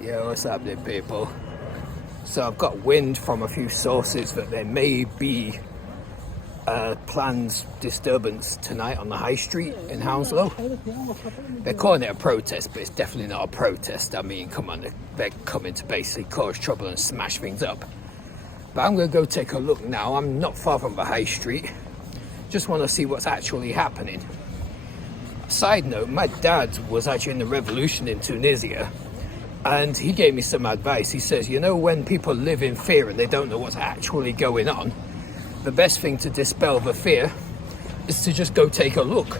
Yeah, what's happening, people? So I've got wind from a few sources that there may be a planned disturbance tonight on the high street in Hounslow. They're calling it a protest, but it's definitely not a protest. I mean, come on, they're coming to basically cause trouble and smash things up. But I'm going to go take a look now. I'm not far from the high street. Just want to see what's actually happening. Side note, my dad was actually in the revolution in Tunisia, and he gave me some advice. He says, you know, when people live in fear and they don't know what's actually going on, the best thing to dispel the fear is to just go take a look.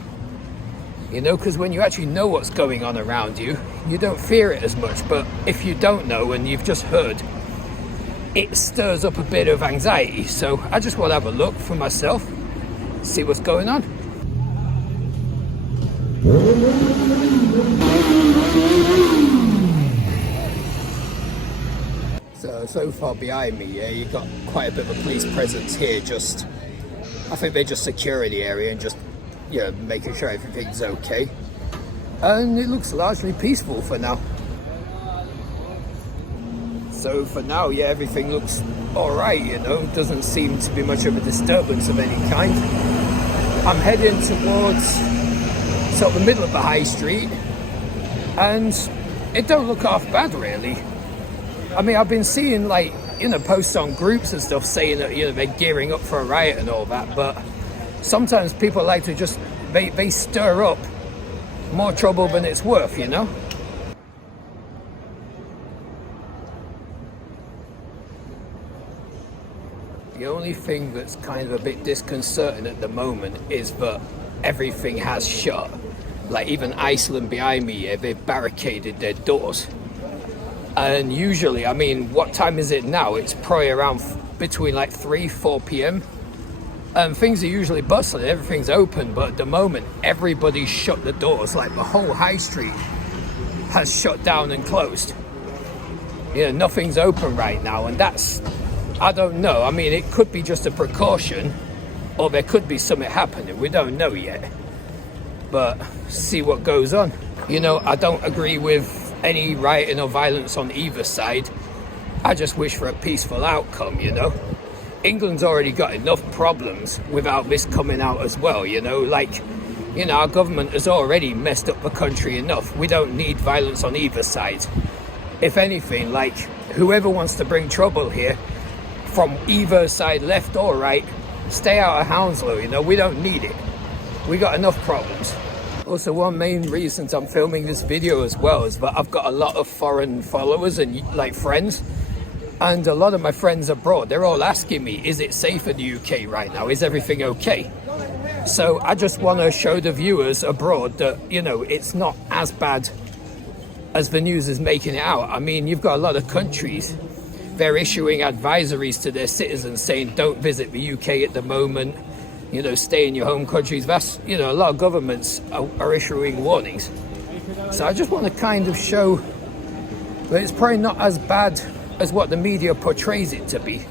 You know, because when you actually know what's going on around you, you don't fear it as much. But if you don't know and you've just heard, it stirs up a bit of anxiety. So I just want to have a look for myself, see what's going on. So far behind me, yeah, you've got quite a bit of a police presence here. I think they're just securing the area and just, you know, making sure everything's okay. And it looks largely peaceful for now. So for now, yeah, everything looks all right, you know. Doesn't seem to be much of a disturbance of any kind. I'm heading towards sort of the middle of the high street, and it don't look half bad, really. I mean, I've been seeing, like, you know, posts on groups and stuff saying that, you know, they're gearing up for a riot and all that, but sometimes people like to just, they stir up more trouble than it's worth, you know? The only thing that's kind of a bit disconcerting at the moment is that everything has shut. Like, even Iceland behind me, yeah, they've barricaded their doors. And usually, I mean, what time is it now? It's probably around between like 3-4 p.m. And things are usually bustling, everything's open, but at the moment, everybody's shut the doors. Like, the whole high street has shut down and closed. You know, nothing's open right now, and that's, I don't know. I mean, it could be just a precaution, or there could be something happening. We don't know yet. But see what goes on. You know, I don't agree with any rioting or violence on either side. I just wish for a peaceful outcome, you know. England's already got enough problems without this coming out as well, you know. Like, you know, our government has already messed up the country enough. We don't need violence on either side. If anything, like, whoever wants to bring trouble here, from either side, left or right, stay out of Hounslow, you know. We don't need it. We got enough problems. Also, one main reason I'm filming this video as well is that I've got a lot of foreign followers and, like, friends, and a lot of my friends abroad, they're all asking me, is it safe in the UK right now? Is everything okay? So I just want to show the viewers abroad that, you know, it's not as bad as the news is making it out. I mean, you've got a lot of countries, they're issuing advisories to their citizens saying don't visit the UK at the moment. You know, stay in your home countries. That's, you know, a lot of governments are issuing warnings. So I just want to kind of show that it's probably not as bad as what the media portrays it to be.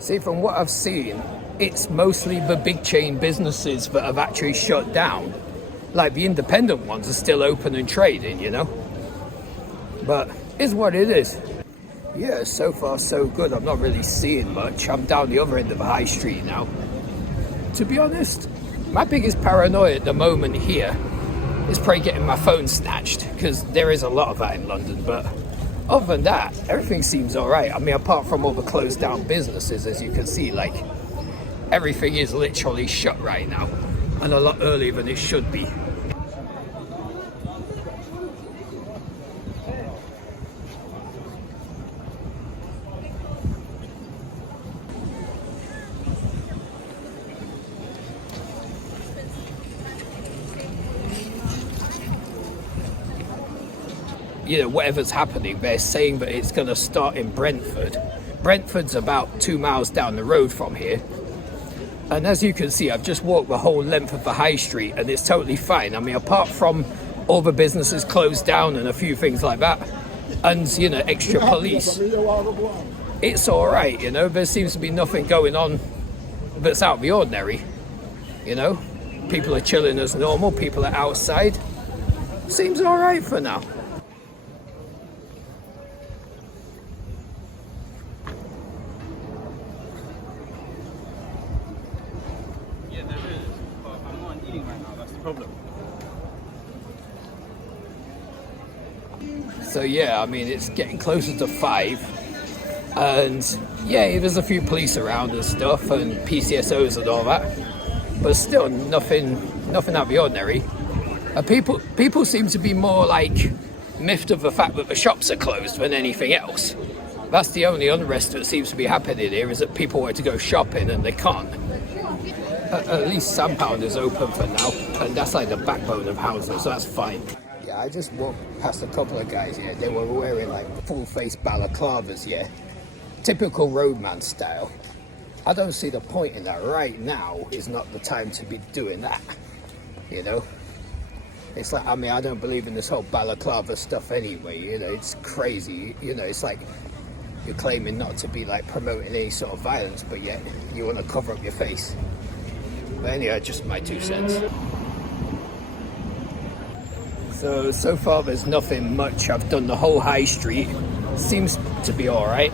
See, from what I've seen, it's mostly the big chain businesses that have actually shut down. Like, the independent ones are still open and trading, you know. But it's what it is. Yeah, so far so good. I'm not really seeing much. I'm down the other end of the high street now. To be honest, my biggest paranoia at the moment here is probably getting my phone snatched, because there is a lot of that in London. But other than that, everything seems all right. I mean, apart from all the closed down businesses, as you can see, like, everything is literally shut right now, and a lot earlier than it should be. You know, whatever's happening, they're saying that it's going to start in Brentford. Brentford's about 2 miles down the road from here. And as you can see, I've just walked the whole length of the high street and it's totally fine. I mean, apart from all the businesses closed down and a few things like that, and, you know, extra police, it's all right, you know. There seems to be nothing going on that's out of the ordinary, you know. People are chilling as normal, people are outside. Seems all right for now. problem. So yeah, I mean, it's getting closer to 5, and yeah, there's a few police around and stuff, and PCSOs and all that, but still nothing out of the ordinary. People seem to be more like miffed of the fact that the shops are closed than anything else. That's the only unrest that seems to be happening here, is that people want to go shopping and they can't. At least Sampound is open for now, and that's like the backbone of Hounslow, so that's fine. Yeah, I just walked past a couple of guys here. They were wearing like full-face balaclavas, yeah. Typical roadman style. I don't see the point in that. Right now is not the time to be doing that, you know? It's like, I mean, I don't believe in this whole balaclava stuff anyway, you know, it's crazy. You know, it's like you're claiming not to be like promoting any sort of violence, but yet you want to cover up your face. But anyway, just my 2 cents. So far there's nothing much. I've done the whole high street. Seems to be alright.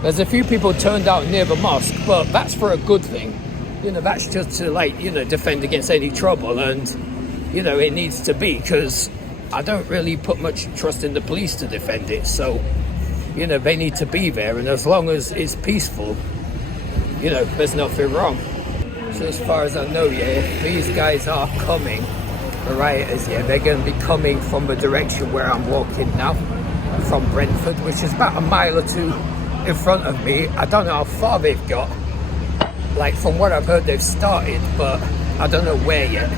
There's a few people turned out near the mosque, but that's for a good thing. You know, that's just to like, you know, defend against any trouble, and you know, it needs to be, because I don't really put much trust in the police to defend it. So, you know, they need to be there, and as long as it's peaceful, you know, there's nothing wrong. So as far as I know, yeah, if these guys are coming, the rioters, yeah, they're going to be coming from the direction where I'm walking now, from Brentford, which is about a mile or 2 in front of me. I don't know how far they've got. Like, from what I've heard, they've started, but I don't know where yet.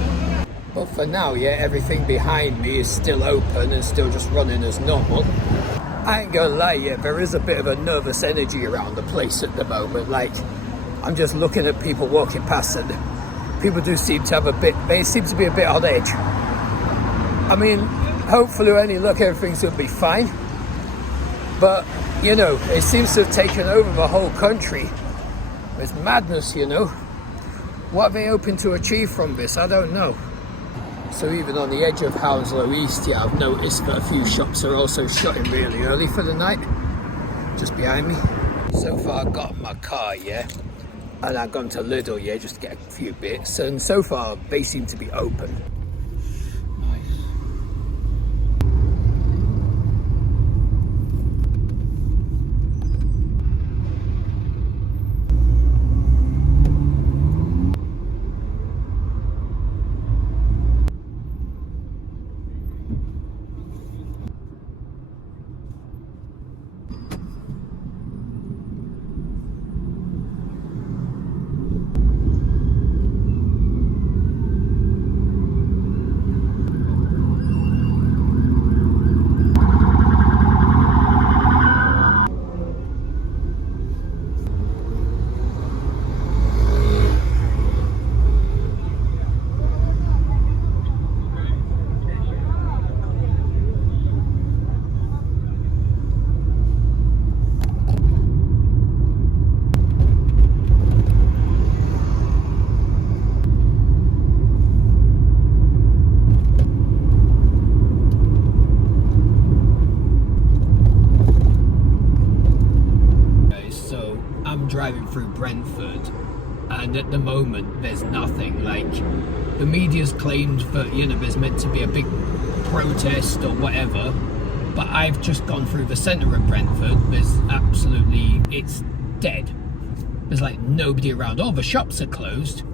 But for now, yeah, everything behind me is still open and still just running as normal. I ain't gonna lie, yeah, there is a bit of a nervous energy around the place at the moment. Like, I'm just looking at people walking past, and people do seem to have they seem to be a bit on edge. I mean, hopefully with any luck everything's gonna be fine. But, you know, it seems to have taken over the whole country. It's madness, you know. What are they hoping to achieve from this? I don't know. So even on the edge of Hounslow East, yeah, I've noticed that a few shops are also shutting really early for the night, just behind me. So far I got my car, yeah, and I've gone to Lidl, yeah, just to get a few bits, and so far they seem to be open. Driving through Brentford, and at the moment there's nothing. Like, the media's claimed that, you know, there's meant to be a big protest or whatever, but I've just gone through the centre of Brentford. There's absolutely, it's dead. There's like nobody around. All the shops are closed.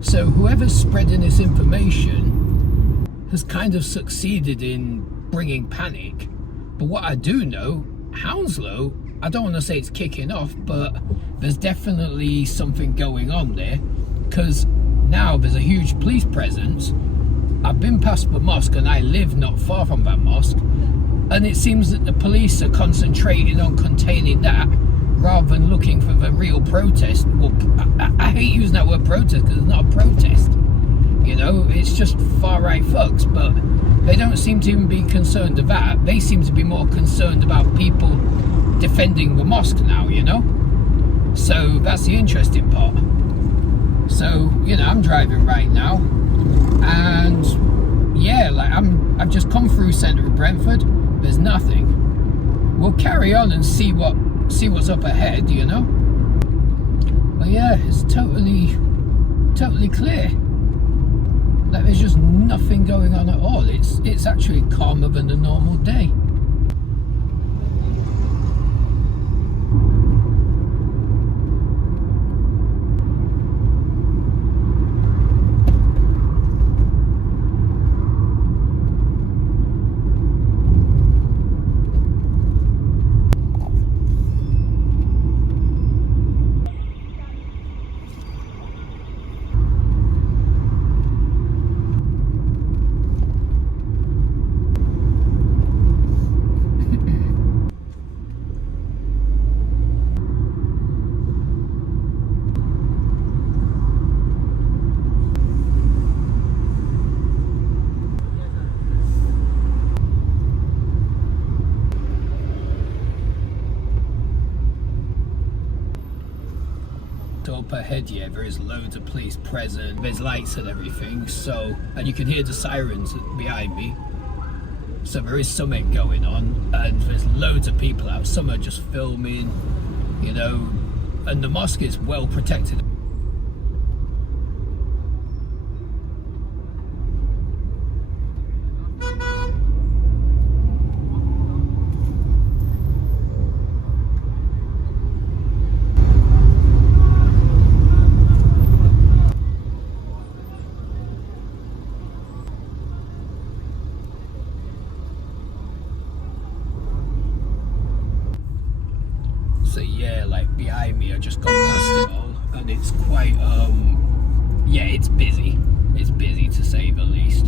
So whoever's spreading this information has kind of succeeded in bringing panic. But what I do know, Hounslow, I don't want to say it's kicking off, but there's definitely something going on there, because now there's a huge police presence. I've been past the mosque, and I live not far from that mosque, and it seems that the police are concentrating on containing that rather than looking for the real protest. Well, I hate using that word protest, because it's not a protest, you know, it's just far-right fucks, but they don't seem to even be concerned of that. They seem to be more concerned about people defending the mosque now, you know. So that's the interesting part. So, you know, I'm driving right now, and yeah, like I've just come through centre of Brentford. There's nothing. We'll carry on and see what's up ahead, you know. But yeah, it's totally clear. Like there's just nothing going on at all. It's actually calmer than a normal day. Up ahead, yeah, there is loads of police present, there's lights and everything, so, and you can hear the sirens behind me, so there is something going on, and there's loads of people out. Some are just filming, you know, and the mosque is well protected. So yeah, like behind me, I just got past it all, and it's quite, yeah, it's busy. It's busy to say the least.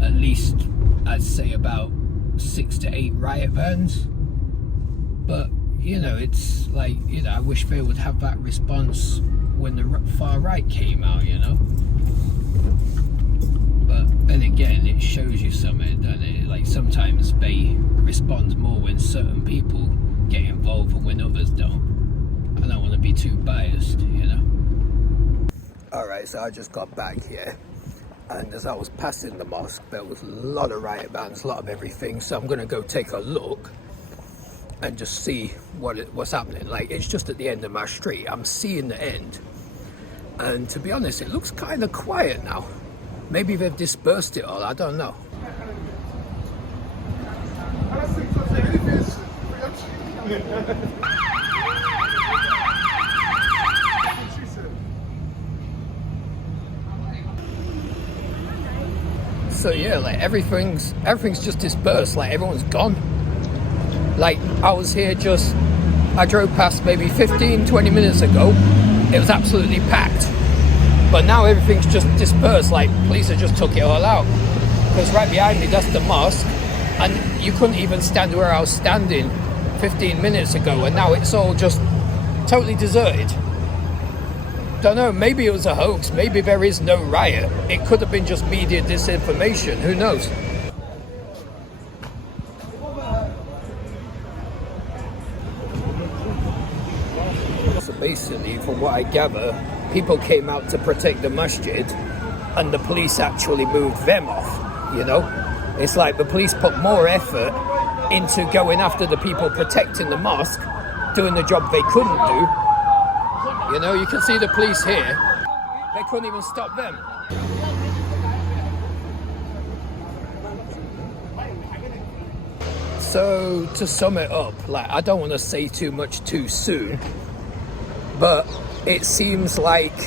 At least I'd say about 6 to 8 riot vans. But you know, it's like, you know, I wish they would have that response when the far right came out, you know. But then again, it shows you something, doesn't it? Like sometimes they respond more when certain people get involved and when others don't. I don't want to be too biased, you know. Alright, so I just got back here, and as I was passing the mosque, there was a lot of riot bands, a lot of everything, so I'm going to go take a look and just see what's happening. Like, it's just at the end of my street, I'm seeing the end, and to be honest, it looks kind of quiet now. Maybe they've dispersed it all, I don't know. So yeah, like everything's just dispersed, like everyone's gone. Like I was here I drove past maybe 15-20 minutes ago, it was absolutely packed, but now everything's just dispersed, like police have just took it all out. Because right behind me, that's the mosque, and you couldn't even stand where I was standing 15 minutes ago, and now it's all just totally deserted. Don't know, maybe it was a hoax, maybe there is no riot, it could have been just media disinformation, who knows. So basically, from what I gather, people came out to protect the masjid and the police actually moved them off, you know. It's like the police put more effort into going after the people protecting the mosque, doing the job they couldn't do. You know, you can see the police here, they couldn't even stop them. So to sum it up, like, I don't want to say too much too soon, but it seems like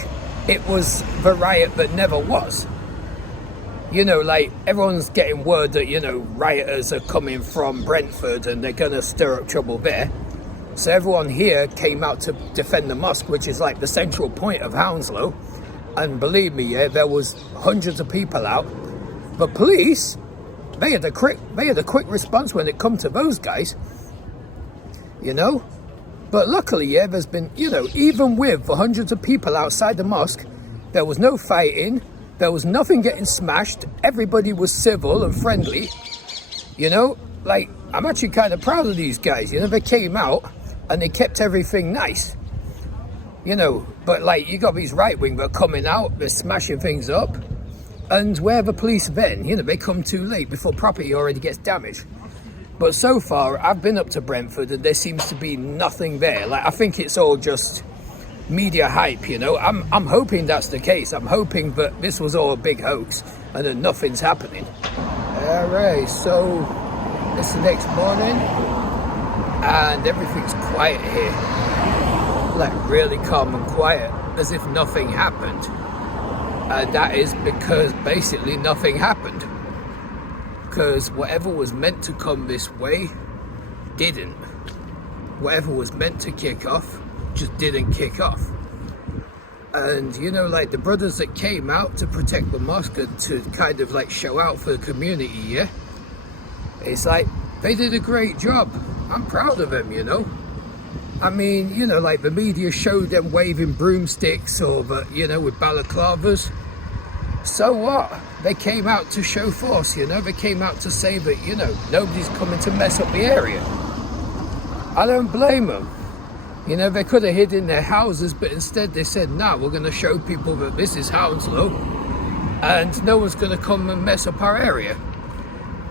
it was the riot that never was. You know, like, everyone's getting word that, you know, rioters are coming from Brentford and they're gonna stir up trouble there. So everyone here came out to defend the mosque, which is like the central point of Hounslow. And believe me, yeah, there was hundreds of people out. But police, they had a quick response when it come to those guys, you know. But luckily, yeah, there's been, you know, even with the hundreds of people outside the mosque, there was no fighting, there was nothing getting smashed, everybody was civil and friendly, you know. Like, I'm actually kind of proud of these guys, you know. They came out and they kept everything nice, you know. But like, you got these right wing that are coming out, they're smashing things up, and where are the police then? You know, they come too late before property already gets damaged. But so far, I've been up to Brentford and there seems to be nothing there. Like, I think it's all just media hype, you know. I'm hoping that's the case. I'm hoping that this was all a big hoax and that nothing's happening. All right, so it's the next morning and everything's quiet here, like really calm and quiet, as if nothing happened. And that is because basically nothing happened, because whatever was meant to come this way didn't. Whatever was meant to kick off just didn't kick off. And you know, like the brothers that came out to protect the mosque and to kind of like show out for the community, yeah, it's like they did a great job. I'm proud of them, you know. I mean, you know, like the media showed them waving broomsticks or, you know, with balaclavas. So what? They came out to show force, you know. They came out to say that, you know, nobody's coming to mess up the area. I don't blame them. You know, they could have hid in their houses, but instead they said, nah, we're going to show people that this is Hounslow and no one's going to come and mess up our area.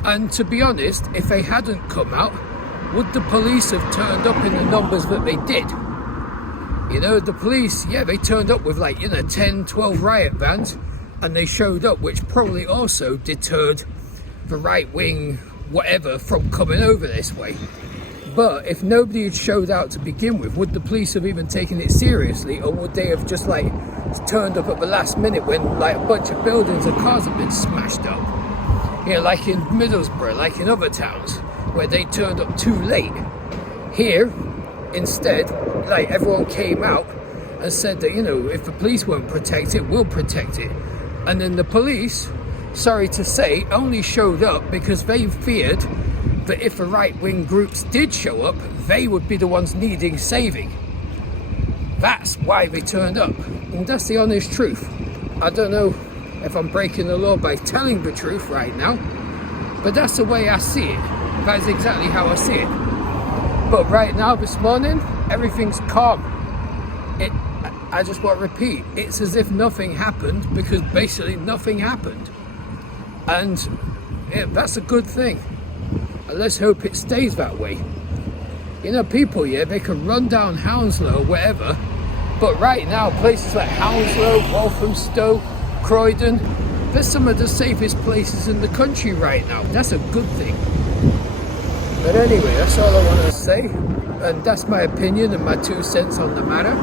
And to be honest, if they hadn't come out, would the police have turned up in the numbers that they did? You know, the police, yeah, they turned up with like, you know, 10, 12 riot vans, and they showed up, which probably also deterred the right-wing whatever from coming over this way. But if nobody had showed out to begin with, would the police have even taken it seriously, or would they have just like turned up at the last minute when like a bunch of buildings and cars have been smashed up? You know, like in Middlesbrough, like in other towns, where they turned up too late. Here, instead, like everyone came out and said that, you know, if the police won't protect it, we'll protect it. And then the police, sorry to say, only showed up because they feared that if the right-wing groups did show up, they would be the ones needing saving. That's why they turned up. And that's the honest truth. I don't know if I'm breaking the law by telling the truth right now, but that's the way I see it. That's exactly how I see it. But right now, this morning, everything's calm. I just want to repeat, it's as if nothing happened, because basically nothing happened. And yeah, that's a good thing. And let's hope it stays that way. You know, people, yeah, they can run down Hounslow or whatever, but right now, places like Hounslow, Walthamstow, Croydon, they're some of the safest places in the country right now. That's a good thing. But anyway, that's all I want to say. And that's my opinion and my 2 cents on the matter.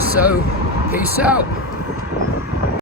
So, peace out.